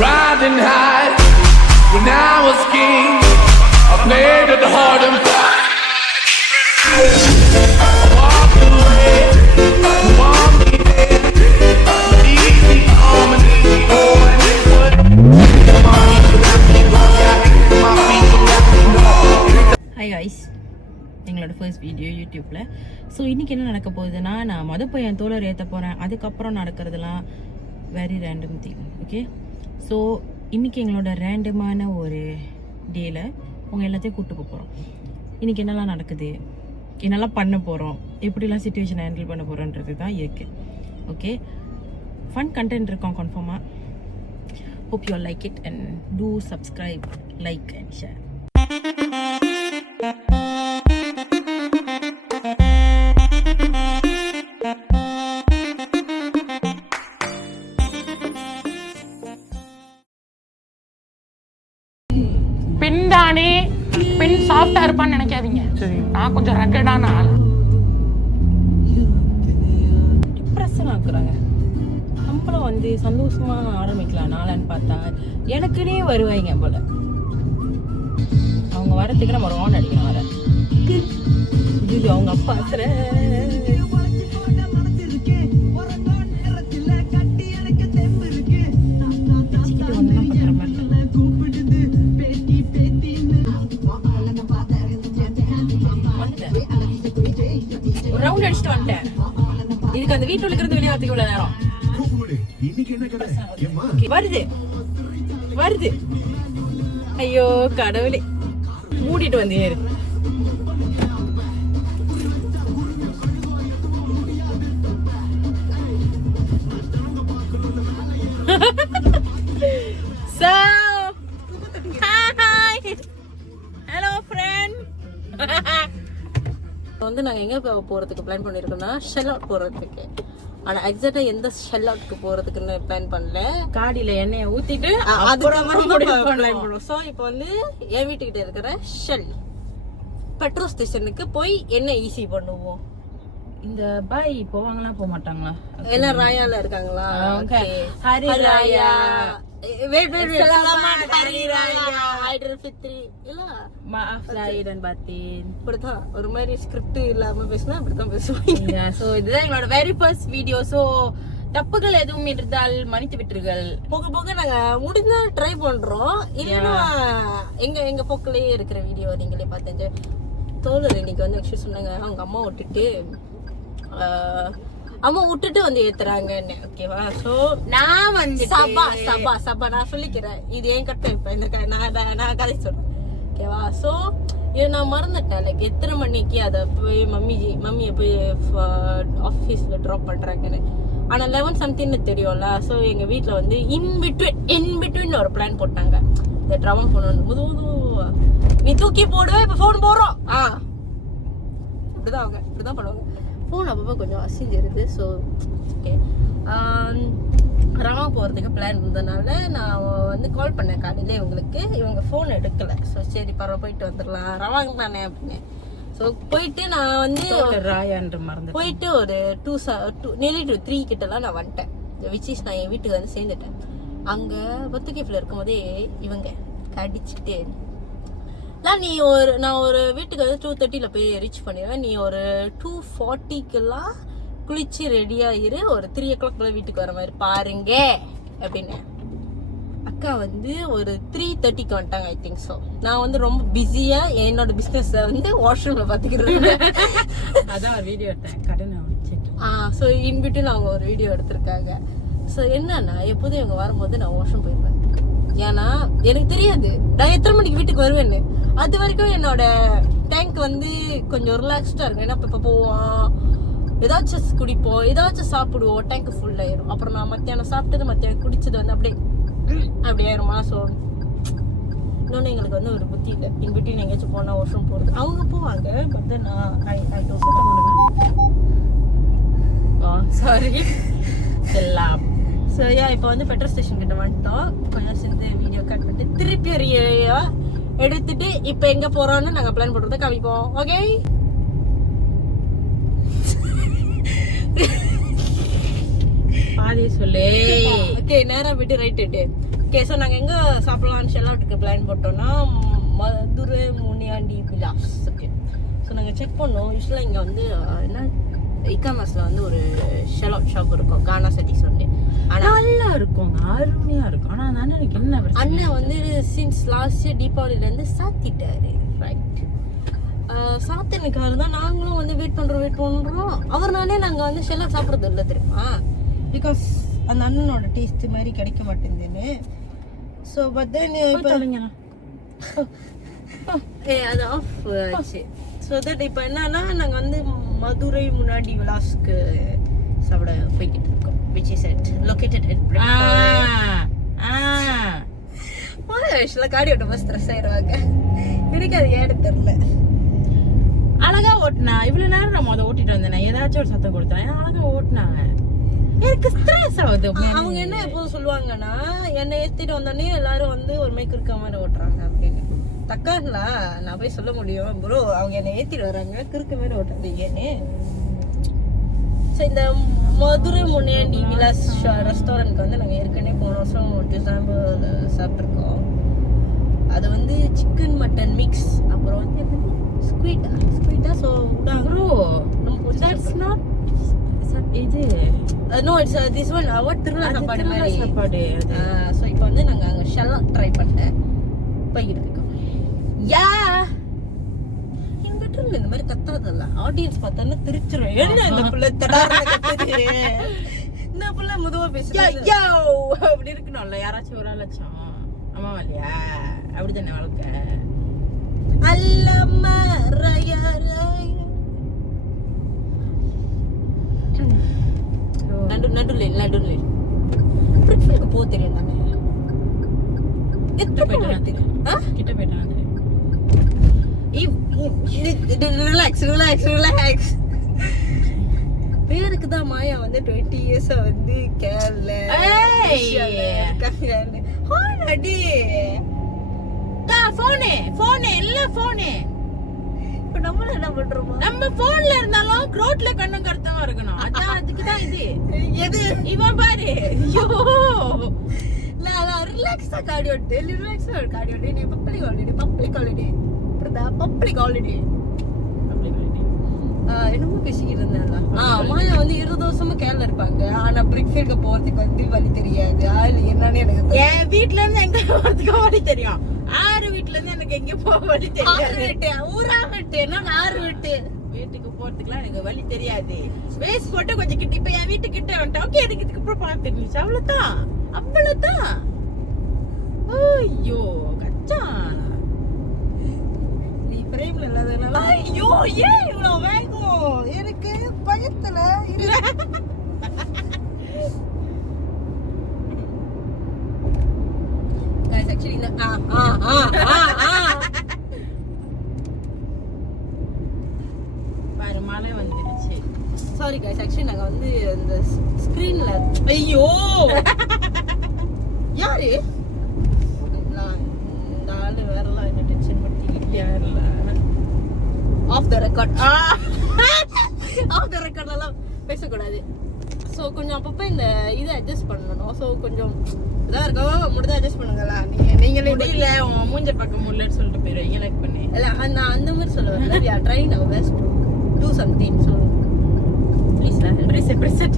riding high. When I was king, I played it hard and fast. I walked away, you want me there. Easy on me, oh, and it would. Come on, you got me, my feet are hi guys, எங்களோட first video யூடியூப்பில். So இன்றைக்கி என்ன நடக்க போகுதுன்னா, நான் போய் என் தோழர் ஏற்ற போகிறேன். அதுக்கப்புறம் நடக்கிறதுலாம் very random thing. Okay, so இன்றைக்கி எங்களோட ரேண்டமான ஒரு டேயில் உங்கள் எல்லாத்தையும் கூப்பிட்டு போகிறோம். இன்றைக்கி என்னெல்லாம் நடக்குது, என்னெல்லாம் பண்ண போகிறோம், எப்படிலாம் சுச்சுவேஷனை ஹேண்டில் பண்ண போகிறோன்றது தான் இருக்குது. ஓகே, ஃபன் கண்டென்ட் இருக்கும் கன்ஃபார்மாக. Hope you like it and two subscribe, like and share. பெண் தானே, பெண் சாஃப்டா இருப்பான்னு நினைக்காதீங்க. நான் கொஞ்சம் ரகடான ஆள். டிப்ரெஷன் ஆக்குறாங்க. நம்மளும் சந்தோஷமா ஆரம்பிக்கலாம் நாளான்னு பார்த்தா எனக்குனே வருவாங்க போல. அவங்க வரத்துக்கு நம்ம ஒரு ஆன் அடிக்கணும். வர அவங்க அப்பா ரவுண்ட் அடிச்சுட்டு வந்துட்டேன். இதுக்கு அந்த வீட்டுல இருக்கிறது வெளியே வரதுக்கு இவ்வளவு நேரம் வருது வருது. ஐயோ கடவுளே, மூடிட்டு வந்தீங்க. So, hi, hello friend. நாங்கள் எங்கே போகிறதுக்கு பிளான் பண்ணியிருக்கோம்னா ஷெல் அவுட் போகிறதுக்கு. ஆனால் எக்ஸாக்டாக எந்த ஷெல் அவுட்க்கு போகிறதுக்குன்னு பிளான் பண்ணல. காடியில் எண்ணெயை ஊற்றிட்டு பிளான் பண்ணுவோம். ஸோ இப்போ என் வீட்டுக்கிட்ட இருக்கிற ஷெல் பெட்ரோல் ஸ்டேஷனுக்கு போய் எண்ணெய் ஈஸி பண்ணுவோம். இந்த பாய் போவாங்களா போக மாட்டாங்களா? எல்லாம் ராயால இருக்காங்களா? ஹரி ராயா, ஒரு மாதிரி ஸ்கிரிப்ட் இல்லாம பேசினா அப்படித்தான் பேசுவாங்க. சோ இதுதான் எங்களோட வெரி ஃபர்ஸ்ட் வீடியோ. சோ தப்புகள் எதுவும் இருந்தால் மன்னித்து விட்டுருங்கள். போக போக நாங்க முடிஞ்சா ட்ரை பண்றோம். இல்லைன்னா எங்க போக்கிலேயே இருக்கிற வீடியோ நீங்களே பார்த்தேன். தோழர் இன்னைக்கு ஆக்சுவலி சொன்னாங்க அவங்க அம்மா விட்டுட்டு ஏத்துறாங்கன்னு. ஓகேவா? சோ நான் சபா நான் சொல்லிக்கிறேன். இது ஏன் கட்ட இப்ப இந்த நான் கதை சொல்றேன். ஓகேவா? சோ இது நான் மறந்துட்டேன். லைக் எத்தனை மணிக்கு அதை போய் மம்மியை போய் ஆஃபீஸ்ல ட்ராப் பண்றாங்கன்னு. ஆனா 11 சம்திங்னு தெரியும்ல. ஸோ எங்க வீட்டுல இன்பிட்வீன் ஒரு பிளான் போட்டாங்க. இந்த ட்ராவல் போன நீ தூக்கி போடுவேன், இப்ப போன் போடுறோம். இப்படிதான் பண்ணுவாங்க. ஃபோன் அப்பப்போ கொஞ்சம் அசிஞ்சிருது. ஸோ ஓகே, ரவா போகிறதுக்கு பிளான் இருந்ததுனால நான் கால் பண்ணேன் காலையில். இவங்க ஃபோன் எடுக்கலை. ஸோ சரி பரவாயில்ல போயிட்டு வந்துடலாம், ரவாங்க தானே அப்படின்னு. ஸோ போயிட்டு நான் ராயான்ற மறந்து போயிட்டு ஒரு 2 கிட்டலாம் நான் வந்துட்டேன். விச் இஸ் நான் என் வீட்டுக்கு சேர்ந்துட்டேன். அங்கே பத்துக்கேஃபில் இருக்கும்போதே இவங்க கடிச்சிட்டு நான் ஒரு வீட்டுக்கு 2:30 போய் ரீச் பண்ணிடுவேன். நீ ஒரு 2:40 குளிச்சு ரெடியா இரு, ஒரு 3 o'clock வீட்டுக்கு வர மாதிரி பாருங்க அப்படின்னு. அக்கா ஒரு 3:30 வந்துட்டாங்க. I think so. நான் ரொம்ப பிஸியா என்னோட பிசினஸ் வாஷ்ரூம்ல பாத்துக்கிறேன். அதான் வீடியோ எடுத்தேன். ஸோ இன்பிட்வீன் அவங்க ஒரு வீடியோ எடுத்திருக்காங்க. ஸோ என்னன்னா எப்போதும் இவங்க வரும்போது நான் வாஷ்ரூம் போயிருவேன். ஏன்னா எனக்கு தெரியாது நான் எத்தனை மணிக்கு வீட்டுக்கு வருவேன்னு. அது வரைக்கும் என்னோட டேங்க் கொஞ்சம் ரிலாக்ஸ்டா இருக்கும். ஏன்னா இப்ப போவோம், ஏதாச்சும் குடிப்போம், ஏதாச்சும் சாப்பிடுவோம், டேங்க் ஃபுல் ஆயிரும். அப்புறம் நான் மத்தியானம் சாப்பிட்டது மத்தியானம் குடிச்சது அப்படியே ஆயிருமா. ஸோ இன்னொன்னு எங்களுக்கு ஒரு புத்தி இல்லை. இன்பிட்வீன் எங்கேயாச்சும் போனா வாஷ்ரூம் போறது. அவங்க போவாங்க, பட் நான் சாரி எல்லாம். ஸோ இப்போ பெட்ரோல் ஸ்டேஷன் கிட்ட வந்துட்டோம். கொஞ்சம் சேர்ந்து வீடியோ கட் பண்ணிட்டு திருப்பி எடுத்துட்டு இப்போ எங்க போறோம்னு நாங்க பிளான் பண்றதை காமிப்போம். ஓகே, பாதியே சொல்லு. ஓகே நேரா போயிட்டு ரைட் ஓகே. ஸோ நாங்கள் எங்கே சாப்பிடலாம்னு ஷெல்லாட்டுக்கு பிளான் போட்டோம்னா மதுரை முனியாண்டி விலாஸ். ஓகே ஸோ நாங்கள் செக் பண்ணோம். யூஸ்வலாக இங்கே வந்து என்ன இகாமஸில் வந்து ஒரு ஷெலாட் ஷாப் இருக்கும், கானா செட்டி சொல்லி. ஆனால் நல்லா இருக்குங்க, அருமையா இருக்கும். ஆனா அந்த அண்ணனுக்கு என்ன பிரச்சனை? அண்ணன் வந்து சின்ஸ் லாஸ்ட் இயர் தீபாவளிலேருந்து சாத்திட்டாரு. ரைட் சாத்தினுக்காக தான் நாங்களும் வந்து வெயிட் பண்ணுறோம். அவர்னாலே நாங்கள் வந்து ஷெல்லாட் சாப்பிட்றது இல்லை தெரியுமா, பிகாஸ் அந்த அண்ணனோட டேஸ்ட் மாதிரி கிடைக்க மாட்டேங்குதுன்னு. ஸோ பட் தென் இப்போ அது ஆஃப் ஆச்சு. ஸோ தட் இப்போ என்னன்னா நாங்கள் வந்து மதுரை முன்னாடி விலாஸ்க்கு சாப்பிட போய்கிட்டு இருக்கோம், which is at located at ஆக்சுவலாக காடி ஓட்ட ஸ்ட்ரெஸ் ஆயிடுவாங்க. எனக்கு அது ஏன்னு தெரியல. அழகா ஓட்டுனா இவ்வளவு நேரம் நம்ம அதை ஓட்டிட்டு வந்தேன், ஏதாச்சும் ஒரு சத்தம் கொடுத்தேன், அழகா ஓட்டுனாங்க. எனக்கு ஸ்ட்ரெஸ் ஆகுது. அவங்க என்ன எப்போதும் சொல்லுவாங்கன்னா என்னை ஏற்றிட்டு வந்தோடனே எல்லாரும் வந்து ஒரு மேய்க்கு இருக்க மாதிரி ஓட்டுறாங்க அப்படின்னு. தக்காங்களா நான் போய் சொல்ல முடியும் ப்ரோ, அவங்க என்னை ஏற்றிட்டு வராங்க கிறுக்கு மாதிரி ஓட்டுறீங்கன்னு. ஸோ இந்த மதுரை முனியாண்டி விலாஸ் ரெஸ்டாரண்ட்க்கு வந்து நாங்கள் ஏற்கனவே போன வருஷம் டிசம்பர் சாப்பிட்ருக்கோம். அது வந்து சிக்கன் மட்டன் மிக்ஸ், அப்புறம் வந்து ஸ்குவீட்டா. ஸோ ப்ரோ தட்ஸ் நாட் இது no it's this one hour திருவிழா சாப்பாடு மாதிரி சாப்பாடு. ஸோ இப்போ வந்து நாங்கள் அங்கே ஷெல்லாம் ட்ரை பண்ணேன் போய்கிட்டு இருக்கோம். யா என் பெட்ரூம்ல இந்த மாதிரி கத்தாதல்ல, ஆடியன்ஸ் பார்த்தாலும் திருச்சிரும். என்ன இந்த பிள்ளை கத்துது, இந்த பிள்ளை முதுவா பேசுறது அப்படி இருக்கணும்ல, யாராச்சும் ஒரு லட்சம் அம்மா இல்லையா, அப்படித்தானே வாழ்க்கை. அல்லம்மா நடுல பிரிட்ஃபீல்டுக்கு போக தெரியும் தானே. கிட்ட போயிட்டான். ரிலாக்ஸ். பேருக்கு தான் மாயா வந்து 20 years வந்து கேரள இருக்காங்க. இப்ப நம்மள என்ன பண்றோம்? நம்ம போன்ல இருந்தாலும் க்ரோட்ல கண்ணும் கருத்தமா இருக்கணும். அதான் அதுக்குதான் இது. எது இவன் பாரு, ஐயோ ரிலாக்ஸா காடி ஓட்டு, ரிலாக்ஸா காடி ஓட்டு. நீ பப்ளிக் ஹாலிடே என்னமோ பேசிக்கிட்டு இருந்தேன். மாயா வந்து 20 வருஷமா கேரள இருப்பாங்க, ஆனா பிரிக்ஃபீல்டுக்கு போறதுக்கு வந்து வழி தெரியாது. என்னன்னு எனக்கு என் வீட்ல இருந்து எங்க போறதுக்கு வழி தெரியும், ஆறு வீட்ல இருந்து எனக்கு எங்க போக வழி தெரியாது. ஊரா விட்டு என்ன ஆறு விட்டு வீட்டுக்கு போறதுக்குலாம் எனக்கு வழி தெரியாது. வேஸ்ட் போட்டு கொஞ்சம் கிட்ட, இப்ப என் வீட்டு கிட்ட வந்துட்டேன். ஓகே எனக்கு இதுக்கு அப்புறம் பார்த்து இருந்துச்சு, அவ்வளவுதான். ஐயோ கச்சான், நீ பிரேம்ல இல்லாதனால. ஐயோ ஏன் இவ்வளவு வேகம் எனக்கு பயத்துல. guys actually இந்த பாரு மழை வந்துருச்சு. சாரி guys actually நாங்க வந்து இந்த ஸ்கிரீன்ல ஐயோ யாரு இந்த ஆளு வேறலாம் என்ன டென்ஷன் பண்ணிக்கிட்டே யாருல ஆஃப் த ரெக்கார்ட் எல்லாம் பேசக்கூடாது. ஸோ கொஞ்சம் அப்பப்போ இந்த இதை அட்ஜஸ்ட் பண்ணணும். ஸோ கொஞ்சம் இதாக இருக்கும், முடிஞ்சா அட்ஜஸ்ட் பண்ணுங்களா. நீங்களே முடியல, உன் மூஞ்ச பார்க்க முடியலன்னு சொல்லிட்டு போயிடுவீங்க. லைக் பண்ணி இல்லை நான் அந்த மாதிரி சொல்லுவேன். we are trying our best to do something. So please preset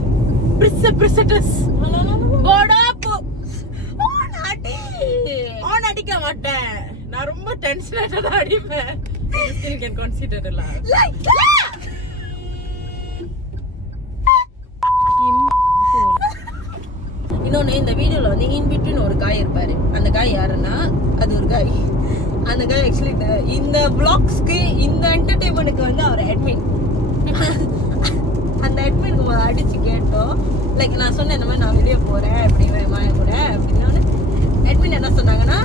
on அடிக்க மாட்டேன். நான் ரொம்ப டென்ஷனாக தான் அடிப்பேன். still can consider a lot. இன்னொன்னு இந்த வீடியோல வந்து இன் பிட்வீன் ஒரு காய் இருப்பாரு. அந்த காய் யாருன்னா அது ஒரு காய். அந்த காய் ஆக்சுவலி இந்த vlogsக்கு இந்த என்டர்டெயின்மெண்ட்க்கு வந்து அவர் அட்மின். அந்த அட்மினுக்கு முதல்ல அடிச்சு கேட்டோம். லைக் நான் சொன்னேன் இந்த மாதிரி நான் வெளியே போறேன் அப்படி மாய கூட அப்படின்னு. அட்மின் என்ன சொன்னாங்கன்னா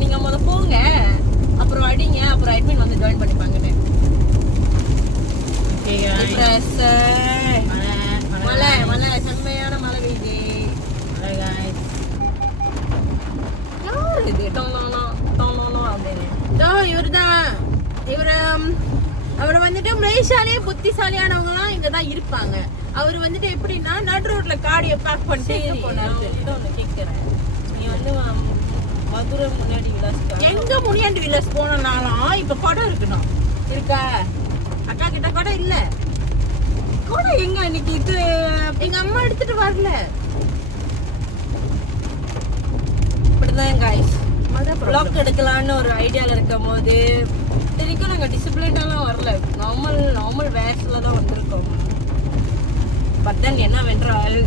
நீங்க முதல்ல போங்க அப்புறம் அடிங்க, அப்புறம் அட்மின் வந்து ஜாயின் பண்ணிப்பாங்கன்னு. மழை செம்மையான மழை பெய்யுது. யாரு இது டோனோ அப்படின்னு? இவருதான் அவரை வந்துட்டு மலேசியாலே புத்திசாலியானவங்க எல்லாம் இங்கதான் இருப்பாங்க. அவர் வந்துட்டு எப்படின்னா நடு ரோட்ல காடியை பேக் பண்ணிட்டு எங்க போனாரு? ஒன்று கேட்குறேன். நீ வந்து மதுரை முன்னாடி விலாஸ் எங்க முனியாண்டி விலாஸ் போனாலும் இப்ப குடம் இருக்கணும். இருக்கா? அக்கா கிட்ட குடம் இல்ல. கூட எங்க அன்னைக்கு இது எங்க அம்மா எடுத்துட்டு வரல. இப்படிதான் guys. vlog எடுக்கலான்னு ஒரு ஐடியால இருக்கும் போது தெரிக்கும் நாங்க டிசிப்ளினாலாம் வரல. நார்மல் வேர்ஸ்ல தான் வந்திருக்கோம். பட் தென் என்ன வென்றால்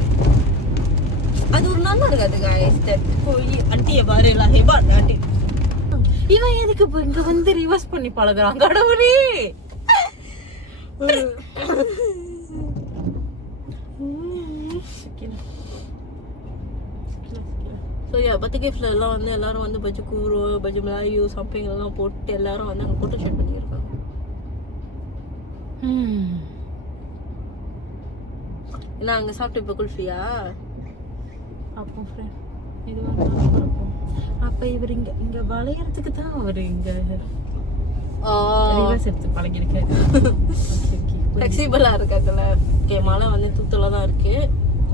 அது ஒரு நல்லா இருக்காது guys. போய் அண்டியை பாரு எல்லாம் ஹெபா ஆண்டி. இவன் எதுக்கு இப்ப இங்க வந்து ரிவர்ஸ் பண்ணி பழகுறான் கடவுளே? ஸோ பர்த்டே கிஃப்ட்ல எல்லாம் வந்து எல்லாரும் வந்து பஜ்ஜு கூரோ பஜ்ஜு மிளாயு சம்பிங் எல்லாம் போட்டு எல்லாரும் வந்து அங்கே ஃபோட்டோ ஷூட் பண்ணியிருக்காங்க. ஏன்னா அங்கே சாப்பிட்டு இப்போ குல்ஃபியா அப்போ ஃப்ரெண்ட் இதுவாக அப்ப இவர் இங்க வளையறதுக்கு தான் அவர் இங்க ரிவர்ஸ் எடுத்து பழகிருக்காரு. ஃப்ளெக்சிபிளாக இருக்காதுல்ல. ஓகே மழை வந்து தூத்துல தான் இருக்கு.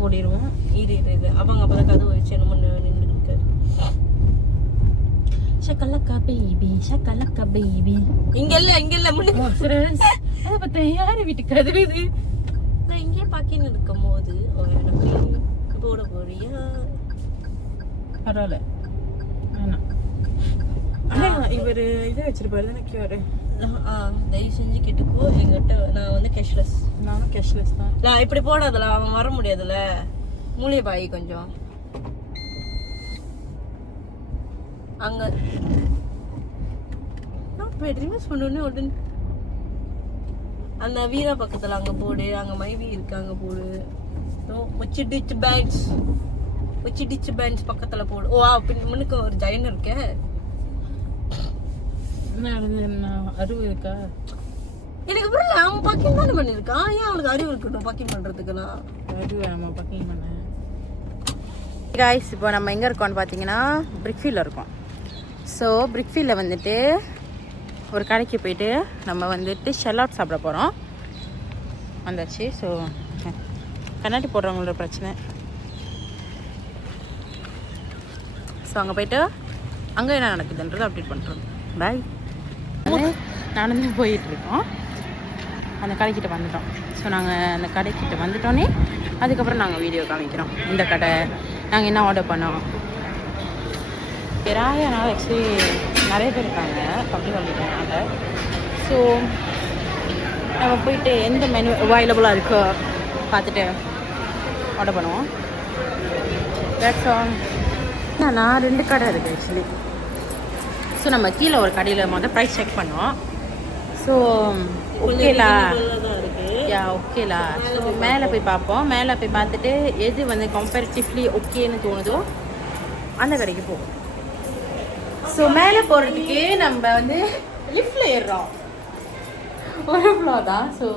ஓடிடுவோம். இது அவங்க அப்போ தான் கதவு வச்சு என்னமோ நின்று இருக்காரு. ஷக்கலக்கா பேபி ஷக்கலக்கா பேபி. இங்க இல்ல முன்னாடி ஃப்ரெண்ட்ஸ் அத பத்தி யாரு வீட்டுக்கு கதவு இது? நான் இங்கே பாக்கின்னு இருக்கும் போது எனக்கு போட போறியா? பரவாயில்ல வேணாம். ஆனால் இவர் இதை வச்சிருப்பாரு தானே கியூர். தயவு செஞ்சு கேட்டுக்கோ. எங்கிட்ட நான் வந்து கேஷ்லெஸ். நானும் கேஷ்லெஸ் தான். நான் இப்படி போடாதல அவன் வர முடியாதுல்ல. மூலிகை பாய் கொஞ்சம் அங்க ரிவர்ஸ் பண்ணோடனே உடனே அந்த வீரா பக்கத்துல அங்க போடு. அங்க மைவி இருக்கு அங்க போடு. டிச் பேஞ்ச் பக்கத்துல போடு. ஓ முன்னுக்கு ஒரு ஜெயின் இருக்கு. என்ன அறிவு இருக்கா? எனக்கு புரியல. அவன் பக்கிங் தானே பண்ணிருக்கான். ஏன் அவனுக்கு அறிவு இருக்கட்டும் பக்கிங் பண்றதுக்குலாம்? அறிவு நம்ம பக்கிங் பண்ண. காய்ஸ் இப்போ நம்ம எங்கே இருக்கோம்னு பார்த்தீங்கன்னா பிரிக்ஃபீல்டில் இருக்கோம். ஸோ பிரிக்ஃபீல்டில் வந்துட்டு ஒரு கடைக்கு போயிட்டு நம்ம வந்துட்டு ஷெல்லாட் சாப்பிட போகிறோம். வந்தாச்சு. ஸோ கண்ணாடி போடுறவங்களோட பிரச்சனை. ஸோ அங்கே போயிட்டு அங்கே என்ன நடக்குதுன்றதை அப்டேட் பண்ணுறோம். பாய். நடந்து போயிட்டுருக்கோம். அந்த கடைக்கிட்ட வந்துட்டோம். ஸோ நாங்கள் அந்த கடைக்கிட்ட வந்துட்டோன்னே அதுக்கப்புறம் நாங்கள் வீடியோ காமிக்கிறோம். இந்த கடை நாங்கள் என்ன ஆர்டர் பண்ணோம். ராயனால் ஆக்சுவலி நிறைய பேர் இருக்காங்க பப்ளிக் ஹாலிடேனால. ஸோ நம்ம போயிட்டு எந்த மெனு அவைலபிளாக இருக்கோ பார்த்துட்டு ஆர்டர் பண்ணுவோம். That's all. நான் 2 கடை இருக்குது ஆக்சுவலி. ஸோ நம்ம கீழே ஒரு கடையில் முதல் ப்ரைஸ் செக் பண்ணோம். ஸோ ஓகேலா யா ஓகேலா. ஸோ மேலே போய் பார்ப்போம். மேலே போய் பார்த்துட்டு எது வந்து கம்பேரிட்டிவ்லி ஓகேன்னு தோணுதோ அந்த கடைக்கு போவோம். ஸோ மேலே போகிறதுக்கு நம்ம வந்து லிஃப்டில் ஏறுறோம். ஒரு ஃப்ளோ தான். ஸோ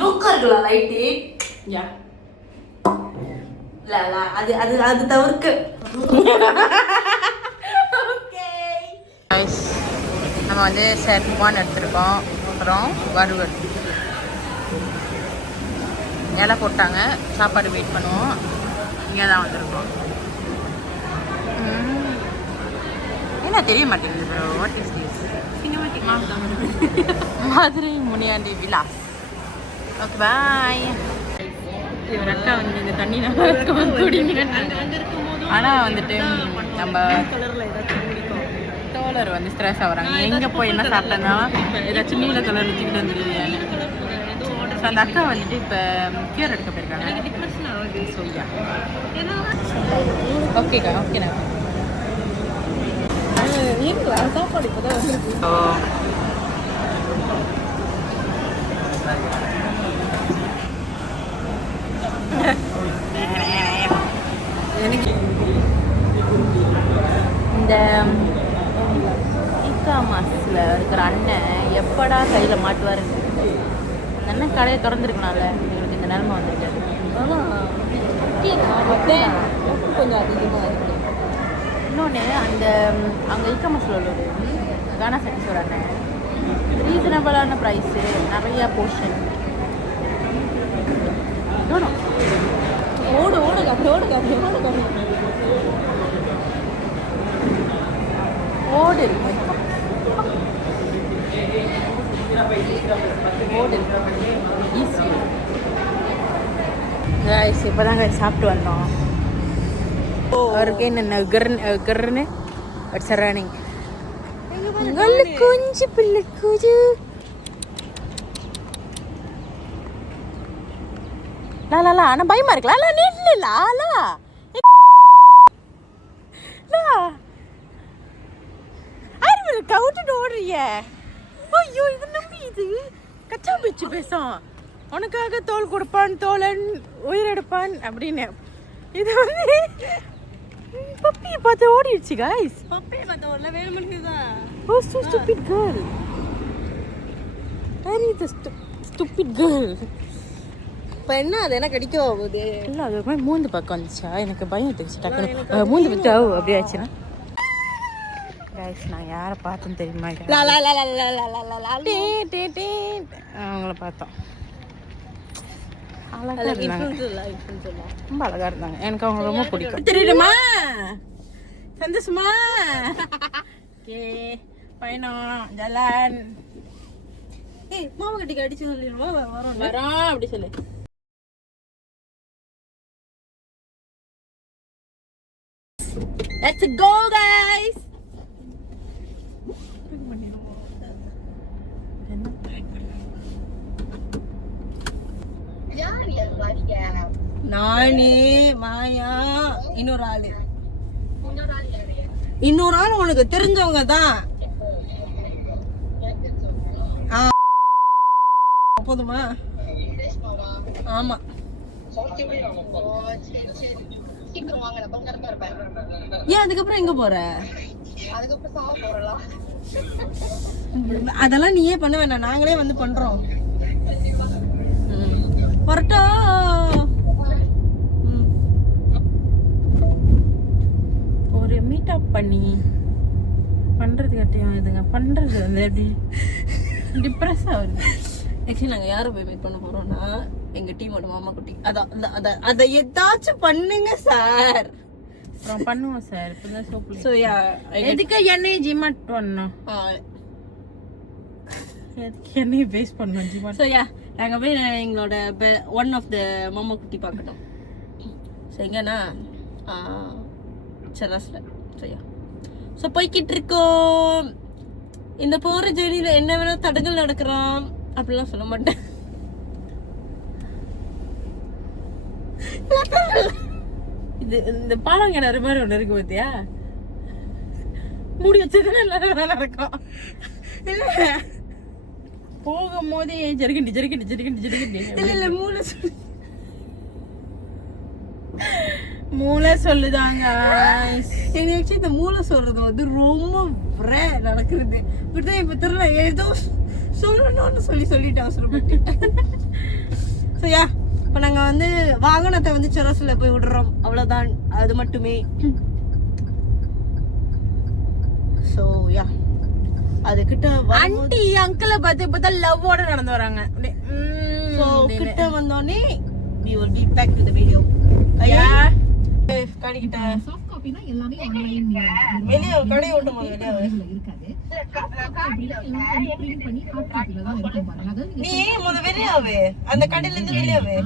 ஜோக்கர்களா லைட்டு யா இல்ல அது அது அது தவிர்க்க. நம்ம வந்து செர்வான் எடுத்துருக்கோம். அப்புறம் வறுவல் இலை போட்டாங்க. சாப்பாடு வெயிட் பண்ணுவோம். இங்கே தான் வந்திருக்கோம். என்ன தெரிய மாட்டேங்குது bro. What is this? Cinematic மாதிரி முனியாண்டி விலாஸ். Okay bye. இவர் அக்கா வந்து இந்த தண்ணி நல்லா இருக்கும் குடிங்க. ஆனால் வந்துட்டு நம்ம தோழர் வந்து ஸ்ட்ரெஸ் ஆகுறாங்க. எங்கே போய் என்ன சாப்பிட்டேன்னா ஏதாச்சும் நீல கலர் வச்சுக்கிட்டு வந்துடுவியான்னு. ஸோ அந்த அக்கா வந்துட்டு இப்போ கியூர் எடுக்க போயிருக்காங்க. சொல்லியா ஓகேக்கா ஓகேண்ணா. சாப்பாடு இப்போதான் வந்துருக்கு. இந்த இகாமாஸில் இருக்கிற அண்ணன் எப்படா கையில் மாட்டுவார்? அந்த அண்ணன் கடையை திறந்துருக்கனால எங்களுக்கு இந்த நிலைமை வந்துருக்கு. கொஞ்சம் அதிகமாக இருக்கு. இன்னொன்று அந்த அங்கே இகாமாஸில் உள்ளது கானா சட்டீஸ்வர அண்ணன் ரீசனபிளான ப்ரைஸு, நிறையா போர்ஷன். ஓடு ஓடு காட்டு ஓடு காட்டு ஓடு காட்டு ஓடு இருக்கு ஓடு ஈஸி கைஸ் இப்போ தான் சாப்பிட்டு வந்தோம் அவருக்கு என்ன நகர்னு இட்ஸ் ரன்னிங் உங்களுக்கு கொஞ்சம் பிள்ளை கூஜு லாலா ஆனால் பயமா இருக்குல்ல லா நில்லு லாலா கவுட்டு ஓடுறிய ஐயோ இது நம்பி இது கச்சா பிச்சு பேசும் உனக்காக தோல் கொடுப்பான் தோழன் உயிரெடுப்பான் அப்படின்னு இது வந்து பப்பியை பார்த்து ஓடிடுச்சு காய்ஸ் பப்பையை பார்த்த ஓடல வேணுமனுக்கு தான் ஓ so stupid girl very the stupid girl இப்போ என்ன அது என்ன கடிக்க போகுது இல்லை அது ஒரு மாதிரி மூந்து பக்கம் வந்துச்சா எனக்கு பயம் எடுத்துக்கிச்சு டக்குனு மூந்து பற்றி அப்படி ஆச்சுன்னா நான் யாரை பார்த்தேன்னு தெரியுமா அவங்கள பார்த்தோம் அழகா இருந்தாங்க ரொம்ப அழகா இருந்தாங்க எனக்கு அவங்க ரொம்ப பிடிக்கும் தெரியுமா சந்தோஷமா கே பயணம் ஜலான் ஏய் மாமா கட்டிக்கு அடிச்சு சொல்லிடுவோம் வரோம் வரோம் அப்படி சொல்லு Let's go guys. நானே மாயா இன்னொரு ஆள் உனக்கு தெரிஞ்சவங்க தான் போதுமா ஆமா ஏன் அதுக்கப்புறம் எங்க போற அதெல்லாம் நீயே பண்ண வேணாம் நாங்களே வந்து பண்றோம் பரட்டா ஒரு மீட் அப் பண்ணி பண்றது கட்டியும் இதுங்க பண்றது வந்து எப்படி டிப்ரெஸ் ஆகுது ஆக்சுவலி நாங்க யாரை போய் மீட் பண்ண போறோம்னா எங்க டீமோட மாமா குட்டி அதான் அதை ஏதாச்சும் பண்ணுங்க சார் அப்புறம் பண்ணுவோம் சார் இப்பதான் சோப்பு ஸோ யா எதுக்கு எண்ணெய் ஜிமாட் பண்ணோம் எதுக்கு எண்ணெய் வேஸ்ட் பண்ணோம் ஜிமாட் ஸோ யா நாங்கள் போய் எங்களோட ஒன் ஆஃப் த மாமா குட்டி பார்க்கட்டும் ஸோ எங்கன்னா செராஸில் ஸோ யா ஸோ போய்கிட்டு இருக்கோம் இந்த போகிற ஜேர்னியில் என்ன வேணால் தடங்கள் நடக்கிறான் அப்படிலாம் சொல்ல மாட்டேன் இது இந்த பாலம் கிணறு மாதிரி ஒன்று இருக்கு பார்த்தியா மூடி வச்சதுன்னா நல்லா இருக்கும் இல்லை போகும் போதே ஜெருக்கண்டி இல்லை மூளை சொல்லுதாங்க எனக்கு இந்த மூளை சொல்றது வந்து ரொம்ப நடக்கிறது இப்படிதான் இப்ப தெரியல ஏதோ சொல்லணும்னு சொல்லிட்டு அவசரப்பட்டு ஸோ யா இப்போ நாங்கள் வந்து வாகனத்தை வந்து செராஸில் போய் விடுறோம் அவ்வளோதான் அது மட்டுமே ஸோ யா அதுக்கிட்ட ஆண்டி அங்கிளை பார்த்து இப்போதான் லவ்வோட நடந்து வராங்க ஸோ கிட்ட வந்தோடனே we will be back to the video கடைக்கிட்ட வெளியே கடை ஓட்டும் போது நீ வெளியாவே அந்த கடையில இருந்து வெளியாவே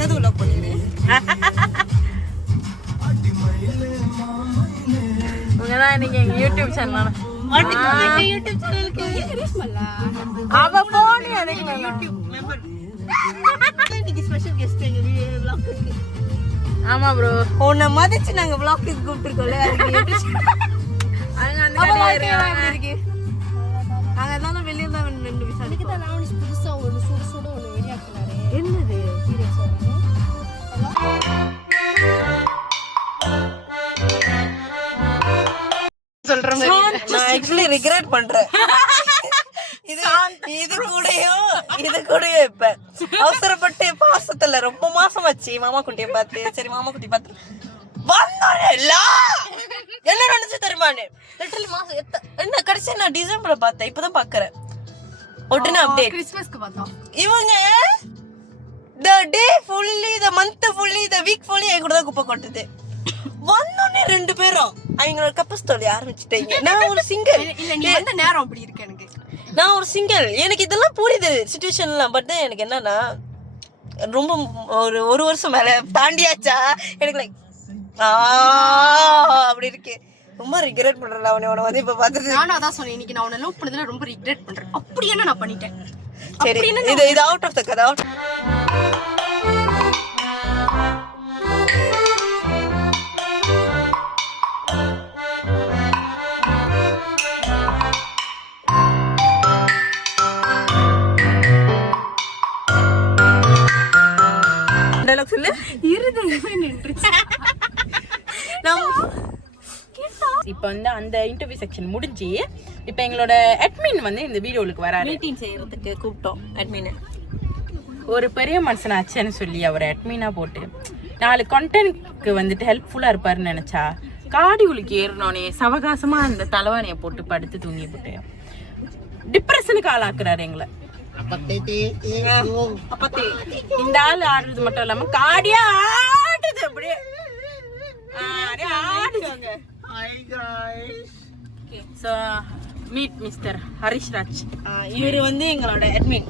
கதவுல போனீங்க இவங்கதான் இன்னைக்கு எங்க யூடியூப் சேனல் யூடியூப் சேனலுக்கு அவ போனி அதுக்கு யூடியூப் மெம்பர் இன்னைக்கு ஸ்பெஷல் கெஸ்ட் எங்க vlog இருக்கு ஆமா ப்ரோ உன்னை மதிச்சு நாங்க vlog-க்கு கூப்பிட்டுருக்கோம்ல அங்க அந்த கடையில இருக்கு அங்க தான் வெளிய தான் நின்னு விசாரிக்க தான் நான் புதுசா ஒரு சுட ஒன்னு வெளியாக்குறாரு என்னது சீரியஸ் சொல்றேன் நான் एक्चुअली ரிக்ரெட் பண்றேன் இது கூடயும் இப்ப அவசரப்பட்டு பாசத்துல ரொம்ப மாசம் வச்சு மாமா குட்டியை பார்த்து சரி மாமா குட்டி பார்த்து வந்தோடனே என்ன நினைச்சு தெரியுமான்னு லிட்டரலி மாசம் என்ன கடைசி நான் டிசம்பர்ல பார்த்தேன் இப்பதான் பாக்குறேன் உடனே அப்டேட். கிறிஸ்மஸ்க்கு பார்த்தோம். இவங்க the day fully, the month fully, the week fully என் கூட தான் குப்பை கொட்டுது. வந்தோடனே 2 பேரும் அவங்களோட கப்பல் ஸ்டோரி ஆரம்பிச்சுட்டீங்க. நான் ஒரு சிங்கிள். இல்ல நீ வந்த நேரம் அப்படி இருக்கு எனக்கு. நான் ஒரு சிங்கிள். எனக்கு இதெல்லாம் புரியுது சிச்சுவேஷன்லாம். பட் எனக்கு என்னன்னா ரொம்ப ஒரு வருஷம் மேல தாண்டியாச்சா எனக்கு லைக் அப்படி இருக்கு. ரொம்ப ரிக்ரெட் பண்றேன் அவனை வந்து இப்ப பார்த்துட்டு. நானும் அதான் சொன்னேன், இன்னைக்கு நான் உன்னை லவ் பண்ணதுல ரொம்ப ரிக்ரெட் பண்றேன். அப்படி என்ன நான் பண்ணிட்டேன்? சரி இது அவுட் ஆஃப் த கதை. டயலாக் சொல்லு. இருதயமே நின்றுச்சு. இப்போ வந்து அந்த இன்டர்வியூ செக்ஷன் முடிஞ்சு இப்போ எங்களோட அட்மின் வந்து இந்த வீடியோவுக்கு வராரு. மீட்டிங் செய்யறதுக்கு கூப்பிட்டோம் அட்மின். ஒரு பெரிய மனுஷனாச்சேன்னு சொல்லி அவர் அட்மினா போட்டு 4 கண்டென்ட்க்கு வந்துட்டு ஹெல்ப்ஃபுல்லா இருப்பாருன்னு நினைச்சா காடிகளுக்கு ஏறினோனே சவகாசமா அந்த தலைவாணியை போட்டு படுத்து தூங்கி போட்டு டிப்ரெஷனுக்கு ஆளாக்குறாரு எங்களை. இந்த ஆள் ஆடுறது மட்டும் இல்லாம காடியா ஆடுது அப்படியே ஆடுவாங்க. So meet Mr. Harish Raj. இவரு வந்து எங்களோட அட்மின்.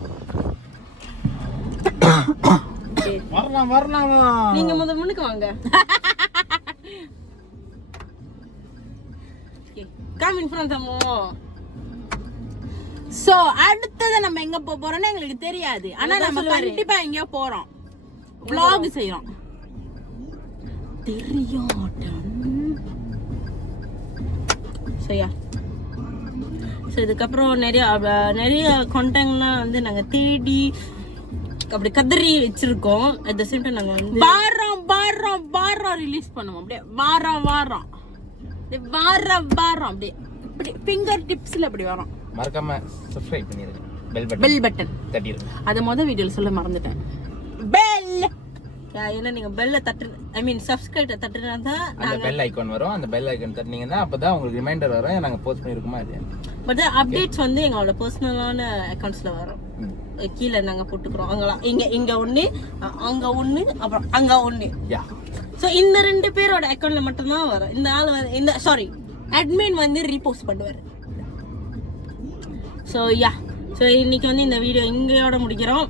நீங்க முன்னுக்கு வாங்க. Come in front of me. So அடுத்தது நம்ம எங்க போறோம்னு எங்களுக்கு தெரியாது. ஆனா நம்ம கண்டிப்பா எங்கயோ போறோம். vlog செய்றோம். தெரியாட்டம். சரியா? ஸோ இதுக்கப்புறம் நிறைய கான்டென்ட்லாம் வந்து நாங்கள் தேடி அப்படி கதறி வச்சிருக்கோம். அட் த சேம் டைம் நாங்கள் வந்து வாரம் ரிலீஸ் பண்ணுவோம். அப்படியே வாரம் அப்படியே இப்படி ஃபிங்கர் டிப்ஸ்ல அப்படி வரும். மறக்காம சப்ஸ்கிரைப் பண்ணிருங்க. பெல் பட்டன் தட்டிடுங்க. அத வீடியோல சொல்ல மறந்துட்டேன். பெல் ஏன்னா நீங்க பெல்ல தட்டு ஐ மீன் சப்ஸ்கிரைப் தட்டுனா தான் அந்த பெல் ஐகான் வரும். அந்த பெல் ஐகான் தட்டினீங்கன்னா அப்பதான் உங்களுக்கு ரிமைண்டர் வரும் நாங்க போஸ்ட் பண்ணிருக்கோமா இல்லையா. பட் அப்டேட்ஸ் வந்து எங்களோட பர்சனலான அக்கவுண்ட்ஸ்ல வரும். கீழே நாங்க போட்டுக்கிறோம். அங்கலாம் இங்க ஒண்ணு அங்க ஒண்ணு அப்புறம் அங்க ஒண்ணு. சோ இந்த 2 பேரோட அக்கவுண்ட்ல மட்டும் தான் வரும். இந்த ஆள் இந்த சாரி அட்மின் வந்து ரீபோஸ்ட் பண்ணுவாரு. சோ சோ இன்னைக்கு வந்து இந்த வீடியோ இங்கயோட முடிக்கிறோம்.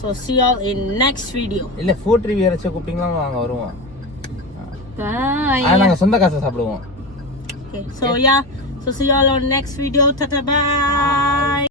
So see you all in next video. இல்ல ஃபுட் ரிவ்யூ யாராச்சும் கூப்பிட்டீங்களா வாங்க வருவோம். Bye. நாங்க சொந்த காசை சாப்பிடுவோம். Okay. So see you all on next video. Tata bye.